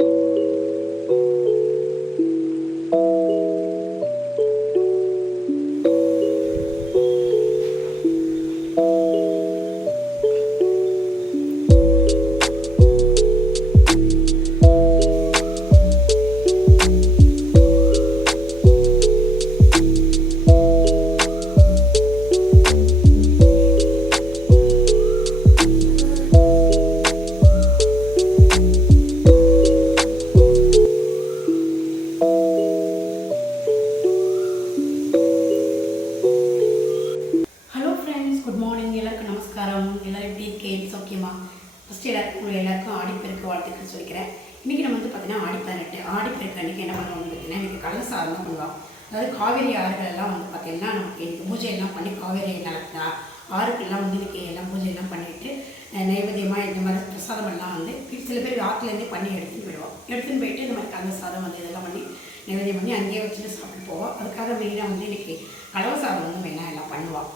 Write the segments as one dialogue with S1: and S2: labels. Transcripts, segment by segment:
S1: you morning எல்லாருக்கும் நமஸ்காரம். எல்லோரும் எப்படி இருக்கேன் சௌக்கியமா? ஃபஸ்ட்டு எல்லாருக்கும் உங்களை எல்லாருக்கும் ஆடிப்பெருக்கு வாழ்த்துக்கள் சொல்லிக்கிறேன். இன்றைக்கி நம்ம வந்து பார்த்தீங்கன்னா ஆடிப்பதினெட்டு ஆடிப்பெருக்கு அன்றைக்கி என்ன பண்ணுவோம்னு பார்த்தீங்கன்னா இன்றைக்கி கடல் சாதம் தான் பண்ணுவோம் அதாவது காவேரி ஆறுகள் எல்லாம் வந்து பார்த்தீங்கன்னா நமக்கு இன்றைக்கி பூஜையெல்லாம் பண்ணி காவேரி நடத்தினா ஆறுக்கெல்லாம் வந்து இன்றைக்கி எல்லாம் பூஜையெல்லாம் பண்ணிவிட்டு நைவேத்தியமாக இந்த மாதிரி பிரசாதம் எல்லாம் வந்து சில பேர் ஆற்றுலேருந்தே பண்ணி எடுத்துன்னு போயிடுவோம் எடுத்துன்னு போயிட்டு இந்த மாதிரி கடல் சாதம் வந்து இதெல்லாம் பண்ணி நைவேத்தியம் பண்ணி அங்கேயே வச்சுட்டு சாப்பிட்டு போவோம். அதுக்காக மெயினாக வந்து இன்றைக்கி கடவுள் சாதம் வந்து மெயினாக எல்லாம் பண்ணுவோம்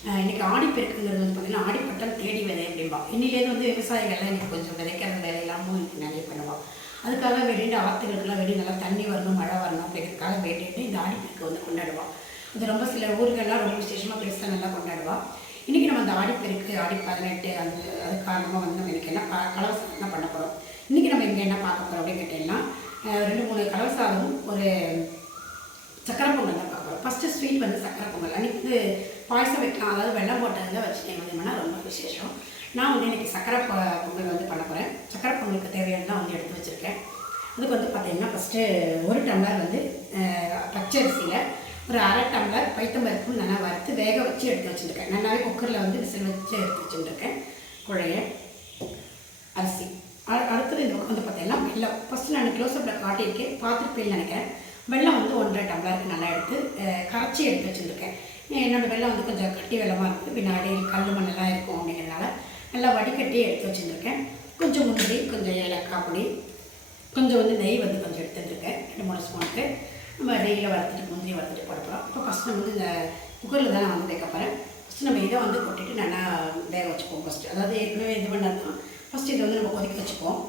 S1: இன்றைக்கி இன்னைக்கு ஆடிப்பெருக்குங்கிறது வந்து பார்த்தீங்கன்னா ஆடிப்பட்டம் தேடி விதை அப்படிம்பா. இன்னிலேருந்து வந்து விவசாயிகள்லாம் இன்றைக்கி கொஞ்சம் விதைக்கிற வேலையெல்லாமும் இன்னைக்கு நிறைய பண்ணுவோம் அதுக்காக வேண்டிட்டு ஆற்றுகளுக்கெல்லாம் வேண்டி நல்லா தண்ணி வரணும் மழை வரணும் அப்படிங்கிறதுக்காக வேண்டிட்டு இந்த ஆடிப்பெருக்கு வந்து கொண்டாடுவோம் அது ரொம்ப சில ஊர்கள்லாம் ரொம்ப விசேஷமாக பெருசாக நல்லா கொண்டாடுவோம் இன்றைக்கி நம்ம அந்த ஆடிப்பெருக்கு ஆடி பதினெட்டு அந்த அது காரணமாக வந்து நம்ம இன்றைக்கி என்ன ப கலவசாதம் தான் பண்ண போகிறோம் இன்றைக்கி நம்ம இங்கே என்ன பார்க்க போகிறோம் அப்படின்னு கேட்டிங்கன்னா ரெண்டு மூணு கலவசாதமும் ஒரு சக்கரை பொங்கல் தான். பார்க்குறோம் ஃபஸ்ட்டு ஸ்வீட் வந்து சக்கரை பொங்கல். அன்றைக்கி வந்து பாயசம் வைக்கலாம். அதாவது வெள்ளம் போட்டதில் வச்சுட்டேன். வந்தோம்னா ரொம்ப விசேஷம். நான் வந்து இன்றைக்கி சக்கரை பொ- பொங்கல் வந்து பண்ண போகிறேன் சக்கரை பொங்கலுக்கு தேவையானதான் வந்து எடுத்து வச்சுருக்கேன். அதுக்கு வந்து பார்த்திங்கன்னா ஃபஸ்ட்டு ஒரு டம்ளர் வந்து பச்சரிசியில் ஒரு அரை டம்ளர் பைத்தம்பருப்பு நல்லா வறுத்து வேக வச்சு எடுத்து வச்சுருக்கேன். நல்லாவே குக்கரில் வந்து விசில் வச்சு எடுத்து வச்சுருக்கேன் குழைய அரிசி. அடுத்தது இந்த பக்கம் வந்து பார்த்தீங்கன்னா வெள்ளம் ஃபஸ்ட்டு நான் க்ளோஸ்அப்பில் காட்டியிருக்கேன். பார்த்துருப்பேன்னு நினைக்கிறேன். வெள்ளம் வந்து ஒன்றரை டம்ளருக்கு நல்லா எடுத்து கரைச்சி எடுத்து வச்சுருக்கேன் என்னோடய வெள்ளம் வந்து கொஞ்சம் கட்டி வெள்ளமாக இருக்குது பின்னாடி கல் மண்ணெல்லாம் இருக்கும் அப்படிங்கிறதுனால நல்லா வடிகட்டி எடுத்து வச்சுருக்கேன் கொஞ்சம் முந்திரி கொஞ்சம் ஏலக்காய் பொடி கொஞ்சம் வந்து நெய் வந்து கொஞ்சம் எடுத்துட்டுருக்கேன் ரெண்டு மூணு ஸ்பூனுக்கு நம்ம நெய்யில் வளர்த்துட்டு முந்திரி வளர்த்துட்டு போட போகிறோம் இப்போ ஃபஸ்ட் நம்ம வந்து இந்த குக்கரில் தான் நான் வந்து வைக்க போகிறேன் ஃபஸ்ட்டு நம்ம இதை வந்து கொட்டிட்டு நல்லா வேக வச்சுப்போம் ஃபஸ்ட்டு அதாவது ஏற்கனவே இது பண்ணாதான் ஃபஸ்ட்டு இதை வந்து நம்ம கொதிக்க வச்சுப்போம்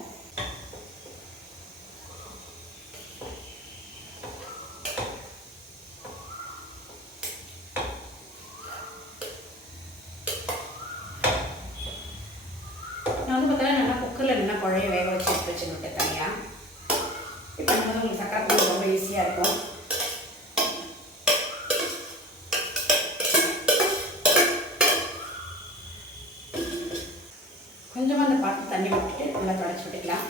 S1: நான் வந்து பார்த்தீங்கன்னா நல்லா குக்கரில் நல்லா குழைய வேக வச்சு எடுத்து வச்சுருக்கேன் தனியாக இப்போ நம்ம வந்து உங்களுக்கு சக்கரை பொங்கல் ரொம்ப ஈஸியாக இருக்கும் கொஞ்சமாக அந்த பாத்திரம் தண்ணி விட்டுட்டு நல்லா தொடச்சி விட்டுக்கலாம்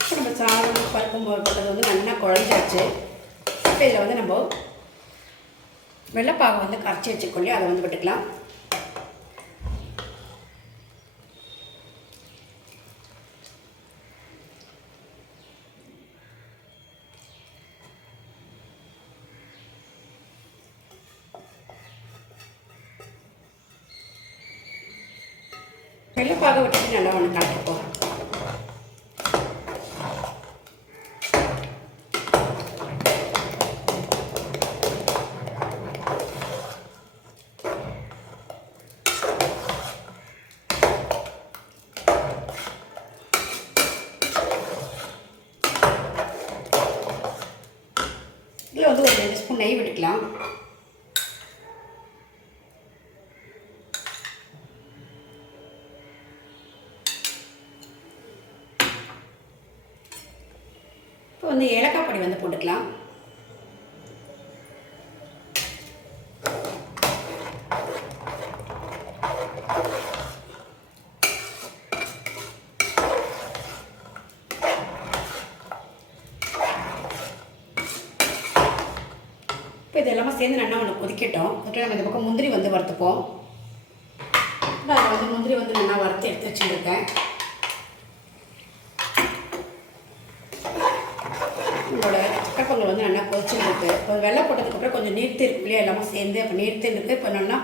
S1: இப்போ நம்ம சாதம் பருப்பும் போட்டது வந்து நல்லா குழஞ்சாச்சு இப்போ இதில் வந்து நம்ம வெள்ளைப்பாகை வந்து கரைச்சி வச்சுக்கொள்ளி அதை வந்து விட்டுக்கலாம் வெள்ளைப்பாகு விட்டுட்டு நல்லா ஒன்று கலக்கிப்போம் இதில் வந்து ஒரு ரெண்டு ஸ்பூன் நெய் விட்டுக்கலாம். இப்போ வந்து ஏலக்காய் பொடி வந்து போட்டுக்கலாம். சேர்ந்து நல்லா ஒன்று கொதிக்கட்டும். அதுக்கு நம்ம இந்த பக்கம் முந்திரி வந்து வறுத்துப்போம். நான் வந்து முந்திரி வந்து நல்லா வறுத்து எடுத்து வச்சுருக்கேன். உங்களோட சக்கரப்பொங்கல் வந்து நல்லா கொதிச்சுருக்கு இப்போ வெள்ளை போட்டதுக்கப்புறம் கொஞ்சம் நீர்த்து இருக்கு இல்லையா எல்லாமே சேர்ந்து அப்போ நீர்த்து இருக்குது இப்போ நல்லா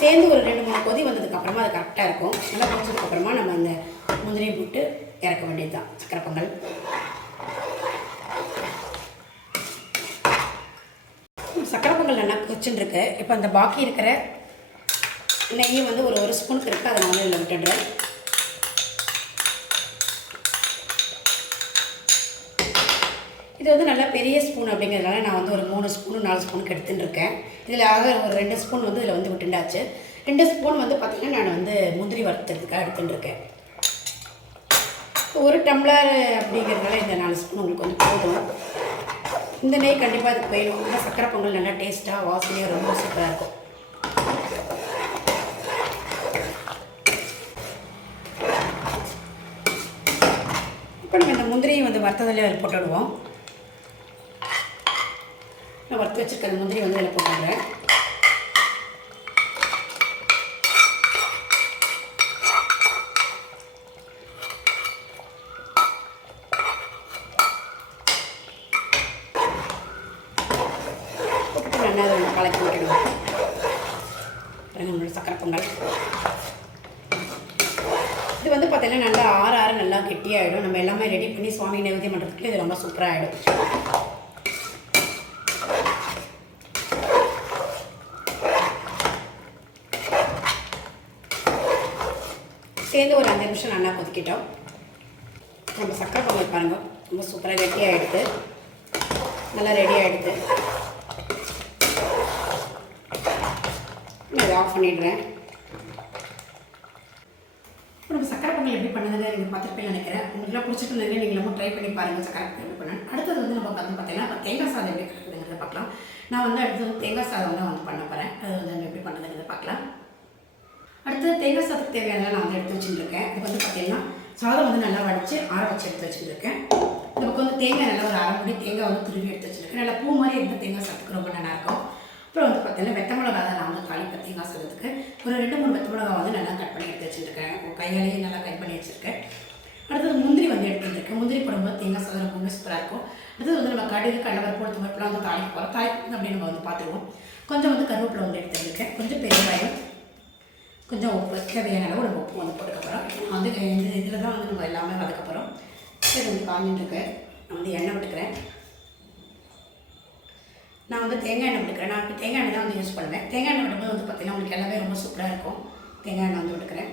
S1: சேர்ந்து ஒரு ரெண்டு மூணு கொதி வந்ததுக்கப்புறமா அது கரெக்டாக இருக்கும். நல்லா கொதிச்சதுக்கப்புறமா நம்ம அந்த முந்திரியை போட்டு இறக்க வேண்டியது தான் சக்கரை பொங்கல் சக்கரை நல்லா கொச்சுன்னு இருக்கு இப்போ அந்த பாக்கி இருக்கிற நெய்யை வந்து ஒரு ஒரு ஸ்பூனுக்கு இருக்குது அதை நான் இதில் விட்டுடுறேன். இது வந்து நல்லா பெரிய ஸ்பூன் அப்படிங்கிறதுனால நான் வந்து ஒரு மூணு ஸ்பூனு நாலு ஸ்பூனுக்கு எடுத்துன்னு இருக்கேன் இதில் ஆக ஒரு ரெண்டு ஸ்பூன் வந்து இதில் வந்து விட்டுண்டாச்சு. ரெண்டு ஸ்பூன் வந்து பார்த்திங்கன்னா நான் வந்து முந்திரி வறுத்துறதுக்காக எடுத்துன்னு இருக்கேன் ஒரு டம்ளர் அப்படிங்கிறதுனால இந்த நாலு ஸ்பூன் உங்களுக்கு வந்து போதும். இந்த நெய் கண்டிப்பாக அதுக்கு போயிடும் ஆனால் சக்கரை பொங்கல் நல்லா டேஸ்ட்டாக வாசனையாக ரொம்ப சூப்பராக இருக்கும். இப்போ நம்ம இந்த முந்திரியை வந்து வறுத்ததில் அதில் போட்டுடுவோம். நான் வறுத்து வச்சுருக்க முந்திரி வந்து அதில் போட்டுடுறேன் உப்பு நல்லா அதை நம்ம கலக்கி விட்டுடுவோம் பாருங்க நம்மளோட சக்கரை பொங்கல் இது வந்து பார்த்தீங்கன்னா நல்லா ஆற ஆற ரெடி ஆகிடும் நம்ம எல்லாமே ரெடி பண்ணி சுவாமி நைவேத்தியம் பண்ணுறதுக்கு இது ரொம்ப சூப்பராக ஆகிடும் சேர்ந்து ஒரு அஞ்சு நிமிஷம் நல்லா கொதிக்கிட்டோம். நம்ம சக்கரை பொங்கல் பாருங்க. ரொம்ப சூப்பராக ரெட்டி ஆகிடுது நல்லா ரெடி ஆகிடுது நான் இதை ஆஃப் பண்ணிடுறேன் இப்போ நம்ம சக்கரை நீங்கள் பார்த்துருப்பேன்னு நினைக்கிறேன். உங்களுக்குலாம் பிடிச்சிருந்தீங்க நீங்களும் ட்ரை பண்ணி பாருங்கள் சக்கரை பொங்கல் பண்ணேன் அடுத்தது வந்து நம்ம பார்த்து பார்த்தீங்கன்னா இப்போ தேங்காய் சாதம் எப்படி பண்ணுறதுங்கிறத பார்க்கலாம். நான் வந்து அடுத்தது வந்து தேங்காய் சாதம் தான் வந்து பண்ண போகிறேன் அது வந்து நம்ம எப்படி பண்ணுறதுங்கிறத பார்க்கலாம். அடுத்தது தேங்காய் சாதத்துக்கு தேவையான நான் வந்து எடுத்து வச்சுருக்கேன் இது வந்து பார்த்தீங்கன்னா சாதம் வந்து நல்லா வடித்து ஆற வச்சு எடுத்து வச்சுருக்கேன் இந்த பக்கம் வந்து தேங்காய் நல்லா ஒரு அரை மணி தேங்காய் வந்து துருவி எடுத்து வச்சுருக்கேன் நல்லா பூ மாதிரி இருந்த தேங்காய் சாதத்துக்கு ரொம்ப நல்லாயிருக்கும் அப்புறம் வந்து பார்த்தீங்கன்னா வெத்த மிளகா தான் நான் வந்து தாளிப்பேன் தேங்காய் சொல்கிறதுக்கு ஒரு ரெண்டு மூணு வெத்த மிளகா வந்து நல்லா கட் பண்ணி எடுத்து வச்சுருக்கேன். கையாலேயே நல்லா கட் பண்ணி வச்சுருக்கேன். அடுத்தது முந்திரி வந்து எடுத்து முந்திரி போடும்போது தேங்காய் சாதம் ரொம்ப சூப்பராக இருக்கும். அடுத்தது வந்து நம்ம கடுகு கண்ணவர் போட்டு பருப்புலாம் வந்து தாளிக்கு போகிறோம் தாளிக்கு அப்படின்னு நம்ம வந்து பார்த்துருவோம் கொஞ்சம் வந்து கருவேப்பிலை வந்து எடுத்து கொஞ்சம் பெருங்காயம் கொஞ்சம் உப்பு தேவையான அளவு நம்ம உப்பு வந்து போட்டுக்கப்புறம் வந்து இந்த இதில் தான் வந்து நம்ம எல்லாமே வதக்க சரி வந்து காஞ்சிட்டுருக்கு. நான் வந்து எண்ணெய் விட்டுக்கிறேன். நான் வந்து தேங்காய் எண்ணெய் விட்டுக்கிறேன். நான் இப்போ தேங்காய் எண்ணெய் தான் வந்து யூஸ் பண்ணுவேன். தேங்காய் எண்ணெய் விடும்போது வந்து பார்த்திங்கன்னா உங்களுக்கு எல்லாமே ரொம்ப சூப்பராக இருக்கும். தேங்காய் எண்ணெய் வந்து விட்டுக்கிறேன்.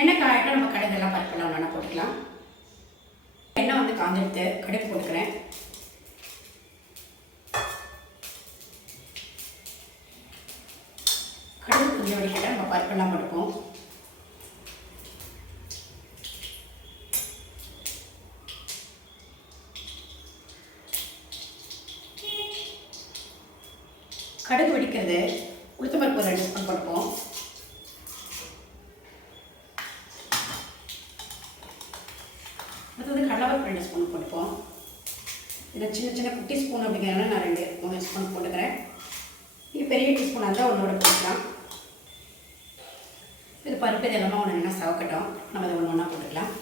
S1: எண்ணெய் காயிட்டும் நம்ம கடுகெல்லாம் பருப்பெல்லாம் வேணால் போட்டுக்கலாம். எண்ணெய் வந்து காஞ்செடுத்து கடுகு போட்டுக்கிறேன். கடுகு கொஞ்சம் வடிக்கிட்ட நம்ம பருப்பெல்லாம் போட்டுப்போம் கடுகு வெடிக்கிறது உளுத்தம் பருப்பு ஒரு ரெண்டு ஸ்பூன் போட்டுப்போம் அடுத்தது கடலைப்பருப்பு ரெண்டு ஸ்பூன் போட்டுப்போம் சின்ன சின்ன குட்டி ஸ்பூன் அப்படிங்கிறனால நான் ரெண்டு மூணு ஸ்பூன் போட்டுக்கிறேன். இது பெரிய டீஸ்பூனாக இருந்தால் ஒன்றோட போட்டுக்கலாம் இது பருப்பு இது எல்லாமே ஒன்று என்ன சவக்கட்டும். நம்ம இதை ஒன்று ஒன்றா போட்டுக்கலாம்.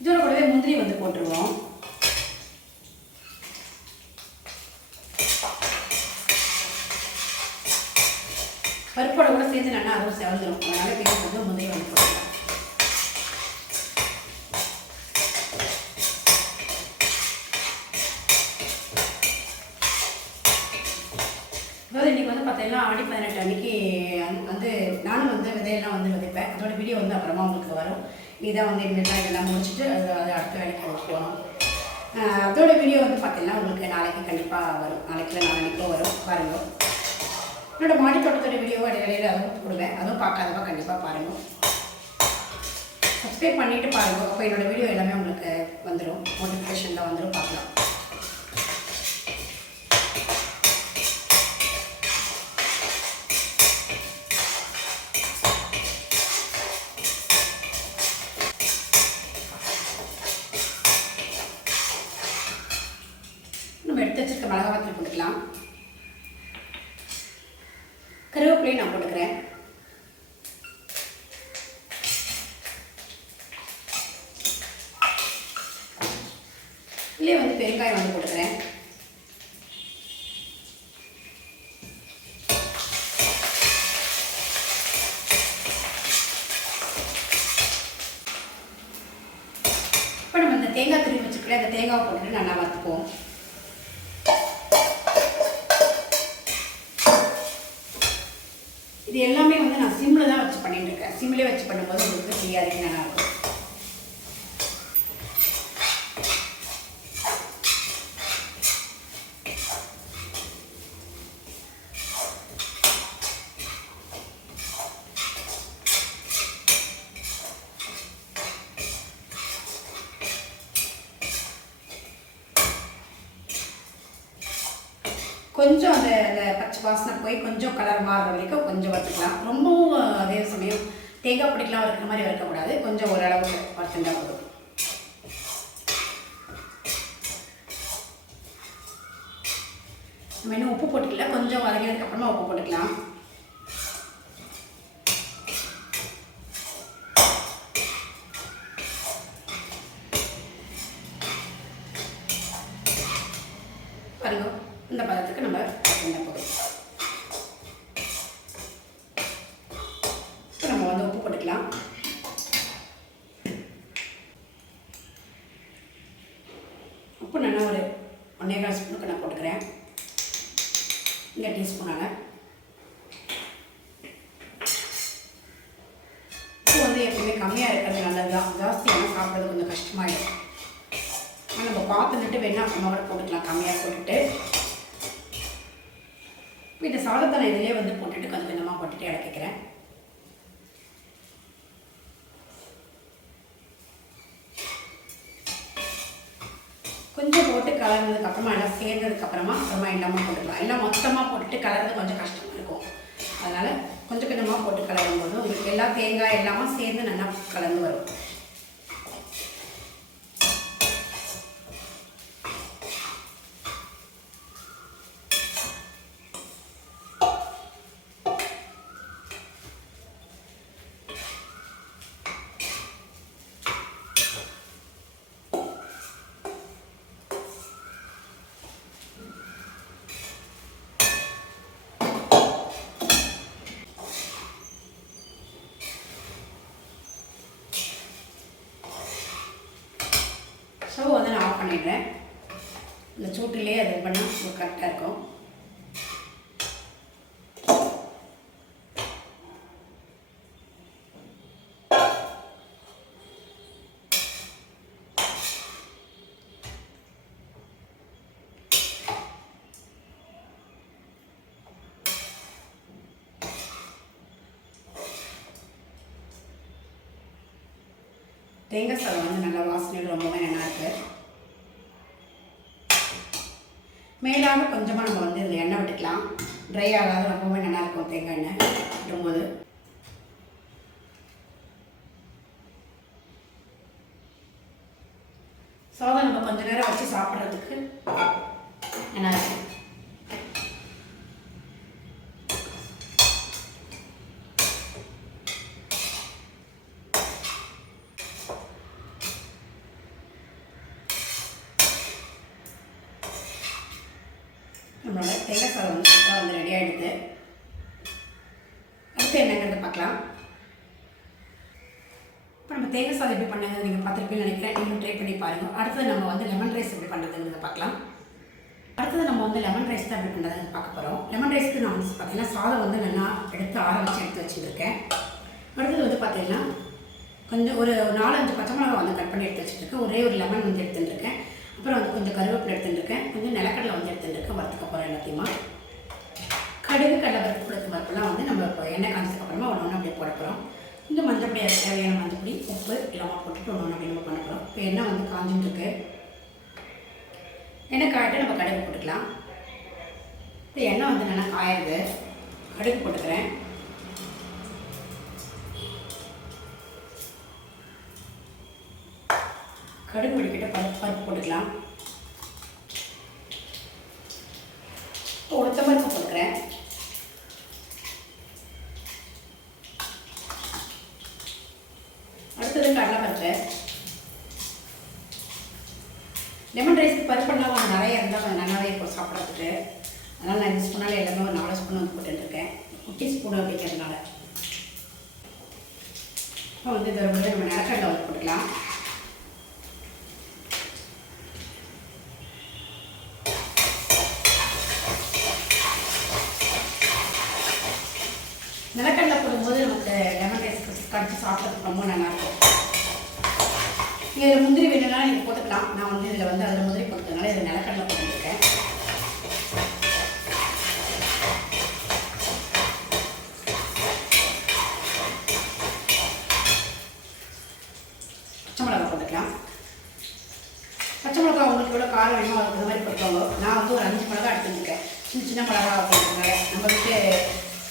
S1: இதோட கூடவே முந்திரி வந்து போட்டுருவோம். பருப்போட கூட சேர்ந்து நல்லா அதுவும் செவந்துடும் அதனால பேர் வந்து முந்திரி வந்து போட்டுருவோம் அதாவது விதையெல்லாம் ஆடி பதினெட்டு அன்னைக்கு வந்து நானும் வந்து விதையெல்லாம் வந்து விதைப்பேன். அதோட வீடியோ வந்து அப்புறமா உங்களுக்கு வரும். இதான் வந்து இனிமேல் இதெல்லாம் முடிச்சுட்டு அது அது அடுத்த வேலைக்கு போகணும் அதோட வீடியோ வந்து பார்த்தீங்கன்னா உங்களுக்கு நாளைக்கு கண்டிப்பாக வரும். நாளைக்கு நாளைக்கோ வரும். பாருங்க. என்னோட மாடி தோட்டத்தோட வீடியோ இடையில அதுவும் போடுவேன் அதுவும் பார்க்காதவங்க கண்டிப்பாக பாருங்கள் சப்ஸ்கிரைப் பண்ணிவிட்டு பாருங்கள் அப்போ என்னோடய வீடியோ எல்லாமே உங்களுக்கு வந்துடும் நோட்டிஃபிகேஷனில் வந்துடும் பார்க்கலாம் நம்ம எடுத்து வச்சிருக்க மிளகா வத்தல் போட்டுக்கலாம் கருவேப்பிலையும் நான் போட்டுக்கிறேன் இதுலேயே வந்து பெருங்காயம் வந்து போட்டுக்கிறேன் அந்த தேங்காய் துருவி வச்சுக்கிட்டு அந்த தேங்காவை போட்டுட்டு நல்லா வறுத்துப்போம் இது எல்லாமே வந்து நான் சிம்மில் தான் வச்சு பண்ணிட்டு இருக்கேன் சிம்மிலே வச்சு பண்ணும்போது உங்களுக்கு ஃப்ரீயாக நல்லா இருக்கும் கொஞ்சம் அந்த அந்த பச்சை வாசனை போய் கொஞ்சம் கலர் மாறுற வரைக்கும் கொஞ்சம் வறுத்துக்கலாம் ரொம்பவும் அதே சமயம் தேங்காய் பிடிக்கலாம் வறுக்கிற மாதிரி வறுக்கக்கூடாது. கொஞ்சம் ஓரளவுக்கு வறுத்துட்டா போதும். நம்ம இன்னும் உப்பு போட்டுக்கல. கொஞ்சம் வதங்கினதுக்கப்புறமா உப்பு போட்டுக்கலாம். பாருங்க இந்த பதத்துக்கு நம்ம என்ன போதும் இப்போ நம்ம வந்து உப்பு போட்டுக்கலாம் உப்பு நல்லா ஒரு ஒன்றே கால் ஸ்பூனுக்கு நான் போட்டுக்கிறேன் இந்த டீஸ்பூனால் உப்பு வந்து எப்பவுமே கம்மியாக இருக்கிறது நல்லது தான் ஜாஸ்தியான சாப்பிட்றது கொஞ்சம் கஷ்டமாயிடும் ஆனால் நம்ம பார்த்துட்டு வேணா அப்புறமா கூட போட்டுக்கலாம் கம்மியாக போட்டுட்டு இப்போ இந்த சாதத்தை நான் இதிலே வந்து போட்டுட்டு கொஞ்சம் கொஞ்சமாக போட்டுட்டு கொஞ்சம் போட்டு கலர்னதுக்கு அப்புறமா எல்லாம் சேர்ந்ததுக்கு அப்புறமா அப்புறமா எல்லாமே போட்டுக்கலாம். எல்லாம் மொத்தமாக போட்டுட்டு கலர்றது கொஞ்சம் கஷ்டமாக இருக்கும். அதனால் கொஞ்சம் கொஞ்சமாக போட்டு கலரும் போது உங்களுக்கு எல்லா தேங்காய் எல்லாமே சேர்ந்து நல்லா கலந்து வரும் ஸ்டவ் வந்து நான் ஆஃப் பண்ணிடுறேன் இந்த சூட்டிலே அது பண்ணால் கரெக்டாக இருக்கும். தேங்காய் சாதம் வந்து நல்லா வாசனையோடு ரொம்பவே நல்லாயிருக்கு இருக்கு மேலாக கொஞ்சமாக நம்ம வந்து இதில் எண்ணெய் விட்டுக்கலாம். ட்ரை ஆகாத ரொம்பவே நல்லாயிருக்கும் தேங்காய் எண்ணெய் விடும்போது சாதம் நம்ம கொஞ்சம் நேரம் வச்சு சாப்பிட்றதுக்கு நல்லா இருக்கும் நம்மளோட தேங்காய் சாதம் வந்து சூப்பராக வந்து ரெடி ஆகிடுது அடுத்து என்னங்கிறத பார்க்கலாம். இப்போ நம்ம தேங்காய் சாதம் எப்படி பண்ணுங்கிறது நீங்கள் பார்த்துருப்பீங்கன்னு நினைக்கிறேன். நீங்களும் ட்ரை பண்ணி பாருங்கள் அடுத்தது நம்ம வந்து லெமன் ரைஸ் எப்படி பண்ணுறதுங்கிறத பார்க்கலாம். அடுத்தது நம்ம வந்து லெமன் ரைஸ் தான் எப்படி பண்ணுறதுன்னு பார்க்க போகிறோம் லெமன் ரைஸ்க்கு நான் வந்து பார்த்தீங்கன்னா சாதம் வந்து நல்லா எடுத்து ஆற வச்சு எடுத்து வச்சுருக்கேன் அடுத்தது வந்து பார்த்தீங்கன்னா கொஞ்சம் ஒரு நாலஞ்சு பச்சை மிளகா வந்து கட் பண்ணி எடுத்து வச்சுருக்கேன் ஒரே ஒரு லெமன் வந்து எடுத்துட்டுருக்கேன். அப்புறம் வந்து கொஞ்சம் கருவேப்பிலை எடுத்துட்டுருக்கேன். கொஞ்சம் நிலக்கடலை வந்து எடுத்துட்டுருக்கேன். வறுத்துக்க போகிறேன் எல்லாத்தையுமா. கடுகு கடலை பருப்பு பருப்புலாம் வந்து நம்ம இப்போ எண்ணெய் காய்ச்சதுக்கு அப்புறமா ஒன்று ஒன்று அப்படியே போட போகிறோம் இந்த மஞ்சப்பொடி அது தேவையான மஞ்சப்பொடி உப்பு இல்லாமல் போட்டுட்டு ஒன்று ஒன்று அப்படி நம்ம பண்ண போகிறோம் இப்போ எண்ணெய் வந்து காஞ்சிட்டுருக்கு எண்ணெய் காயிட்டு நம்ம கடுகு போட்டுக்கலாம். இப்போ எண்ணெய் வந்து நல்லா காயிருது கடுகு போட்டுக்கிறேன். கடுகு பிடிக்கிட்ட பருப்பு பருப்பு போட்டுக்கலாம் இப்போ உளுத்த பருப்பு போட்டுக்கிறேன் அடுத்தது கடலை பருப்பு லெமன் ரைஸ்க்கு பருப்பெல்லாம் கொஞ்சம் நிறைய இருந்தால் கொஞ்சம் நல்லாவே இருக்கும் சாப்பிட்றதுக்கு அதனால் நான் இந்த ஸ்பூனால் எல்லாமே ஒரு நாலு ஸ்பூன் வந்து போட்டுருக்கேன் குட்டி ஸ்பூன் அப்படிங்கிறதுனால இப்போ வந்து இதை வந்து நம்ம நிலக்கடலை வந்து போட்டுக்கலாம் நிலக்கடலை போடும்போது நமக்கு லெமன் ரைஸ் கடிச்சு சாப்பிட்றதுக்கு ரொம்ப நல்லாயிருக்கும் இதில் முந்திரி வேணும்னா நீங்கள் போட்டுக்கலாம் நான் வந்து இதில் வந்து அதில் முந்திரி போட்டதுனால இதில் நிலக்கடலை போட்டுருக்கேன் பச்சை மிளகா போட்டுக்கலாம் பச்சை மிளகா உங்களுக்கு எவ்வளோ காரம் வேணுமோ அதுக்கு இந்த மாதிரி போட்டுக்கோங்க நான் வந்து ஒரு அஞ்சு மிளகா எடுத்துருக்கேன் சின்ன சின்ன மிளகா போட்டுருக்கேன் நம்ம வீட்டு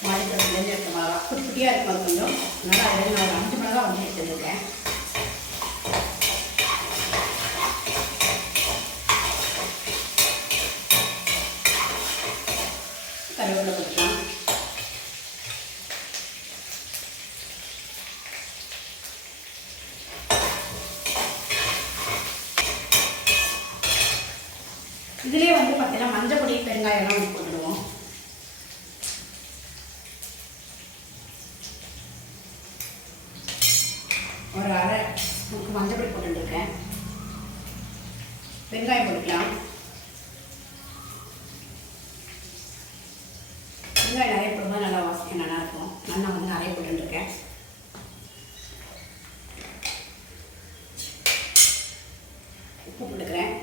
S1: மாடிப்பழத்துலேருந்து எடுத்த மிளகா குட்டி குட்டியாக இருக்கும் அது கொஞ்சம். அதனால் அதில் நான் ஒரு அஞ்சு மிளகா வந்து எடுத்துருக்கேன் கருவேப்பிலை போட்டுக்கலாம் இதுலேயே வந்து பார்த்தீங்கன்னா மஞ்சள் பொடி பெருங்காயம்லாம் வந்து போட்டுடுவோம் ஒரு அரை ஸ்பூனுக்கு மஞ்சள் பொடி போட்டுருக்கேன் வெங்காயம் போட்டுக்கலாம் வெங்காயம் நிறைய போடும்போது நல்லா வாசிக்க நல்லா இருக்கும் நல்லா வந்து நிறைய போட்டுருக்கேன் உப்பு போட்டுக்கிறேன்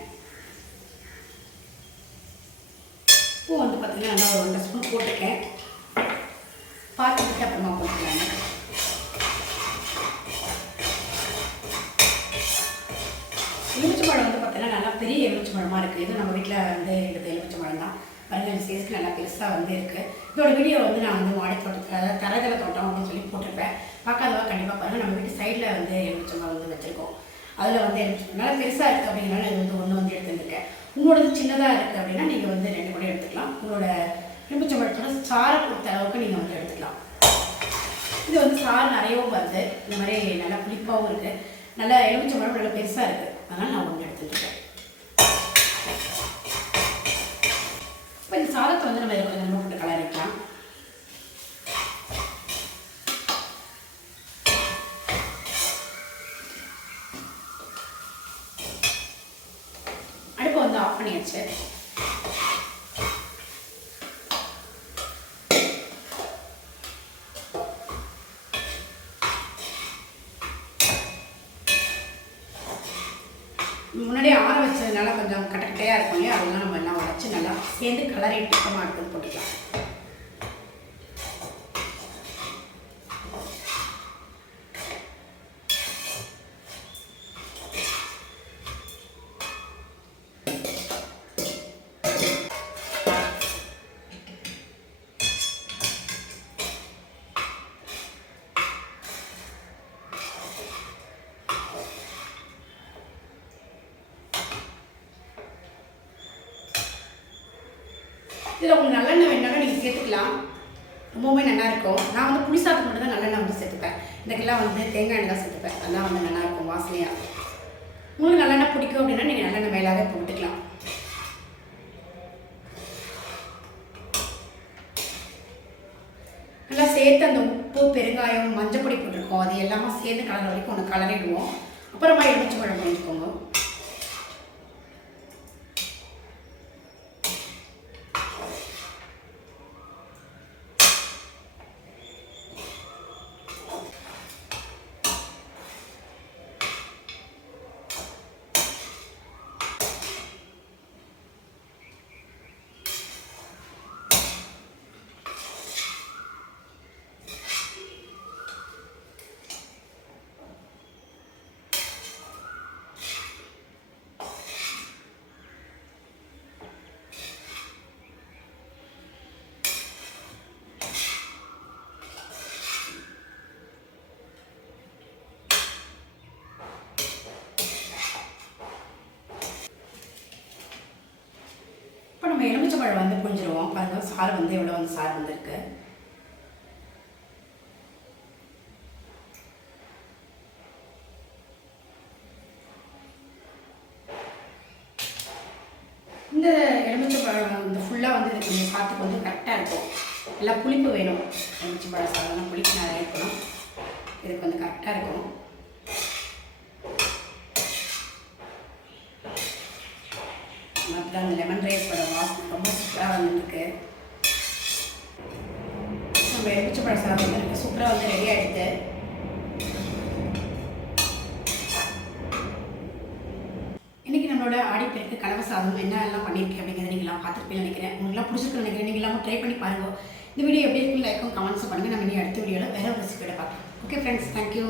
S1: உப்பு வந்து பார்த்தீங்கன்னா நல்லா ஒரு ஒன்றரை ஸ்பூன் போட்டுருக்கேன் பார்த்துக்கிட்டு அப்புறமா போட்டுக்கலாங்க எலுமிச்சம்பழம் வந்து பார்த்தீங்கன்னா நல்லா பெரிய எலுமிச்சம்பழமாக இருக்குது இது நம்ம வீட்டில் வந்து எடுத்த எலுமிச்சம்பழம் தான் பாருங்க இந்த சைஸ்க்கு நல்லா பெருசாக வந்து இருக்குது இதோட வீடியோ வந்து நான் வந்து மாடி தோட்டத்தில் அதாவது தரதல தோட்டம் அப்படின்னு சொல்லி போட்டிருப்பேன். பார்க்காதவா கண்டிப்பாக பாருங்கள் நம்ம வீட்டு சைடில் வந்து எலுமிச்சம்பழம் வந்து வச்சுருக்கோம். அதில் வந்து எலுமிச்சம்பழம் நல்லா பெருசாக இருக்குது அப்படிங்கிறனால இது வந்து ஒன்று வந்து எடுத்துருக்கேன் உங்களோடது சின்னதாக இருக்குது அப்படின்னா நீங்கள் வந்து ரெண்டு கூட எடுத்துக்கலாம். உங்களோட எலுமிச்சம்பழத்தோட சாரை பொறுத்த அளவுக்கு நீங்கள் வந்து எடுத்துக்கலாம். இது வந்து சாறு நிறையவும் வருது. இந்த மாதிரி நல்லா புளிப்பாகவும் இருக்குது நல்லா எலுமிச்சம்பழம் நல்லா பெருசாக இருக்குது அதனால் நான் ஒன்று எடுத்துட்டுருக்கேன் இப்போ இந்த சாதத்தை வந்து நம்ம கொஞ்சம் கொஞ்சமாக போட்டு கலரிக்கலாம் வந்து ஆஃப் பண்ணியாச்சு. முன்னாடியே ஆற வச்சதுனால கொஞ்சம் கட்டக்கட்டையாக இருக்கும் இல்லையா? அதெல்லாம் நம்ம எல்லாம் உடச்சி நல்லா சேர்ந்து கலரை டிக்கமாக எடுத்து போட்டுக்கலாம். இதில் உங்களுக்கு நல்லெண்ணெய் வேணாலும் நீங்கள் சேர்த்துக்கலாம். ரொம்பவுமே நல்லாயிருக்கும் நான் வந்து புளி சாதம் மட்டும் தான் நல்லெண்ணெய் வந்து சேர்த்துப்பேன். இன்றைக்கெல்லாம் வந்து தேங்காய் எண்ணெய் தான் சேர்த்துப்பேன். அதெல்லாம் வந்து நல்லாயிருக்கும் வாசனையாக உங்களுக்கு நல்லெண்ணெய் பிடிக்கும் அப்படின்னா நீங்கள் நல்லெண்ணெய் மேலாகவே போட்டுக்கலாம். நல்லா சேர்த்து அந்த உப்பு பெருங்காயம் மஞ்சள் பொடி போட்டிருக்கோம். அது எல்லாமே சேர்ந்து கலர் வரைக்கும் ஒன்று கலரிடுவோம். அப்புறமா எலுமிச்சை பழம் பண்ணிக்கோங்க நம்ம எலுமிச்சம்பழம் வந்து புரிஞ்சிருவோம். பாருங்க சாறு வந்து எவ்வளோ வந்து சாறு வந்திருக்கு. இந்த எலுமிச்சம்பழம் வந்து ஃபுல்லாக வந்து இது கொஞ்சம் சாத்துக்கு வந்து கரெக்டாக இருக்கும். நல்லா புளிப்பு வேணும். எலுமிச்சம்பழம் சாதம்லாம் புளிப்பு நிறையா இருக்கணும். இதுக்கு வந்து கரெக்டாக இருக்கும் அப்புறம் அந்த நம்ம எலுமிச்சை பழ சாதம் வந்து சூப்பராக வந்து ரெடி ஆகிடுது இன்னைக்கு நம்மளோட ஆடிப்பெருக்கு கலவை சாதம் என்ன எல்லாம் பண்ணியிருக்கேன் அப்படிங்கிறத நீங்களாம் பார்த்துருப்பேன் நினைக்கிறேன். உங்களுக்குலாம் பிடிச்சிருக்கு நினைக்கிறேன். நீங்களாம் ட்ரை பண்ணி பாருங்க. இந்த வீடியோ எப்படி இருக்கும் லைக்கும் கமெண்ட்ஸ் பண்ணுங்கள் நம்ம இனி அடுத்த வீடியோவில் வேற ஒரு ரெசிபியோட பார்க்கலாம். Okay friends thank you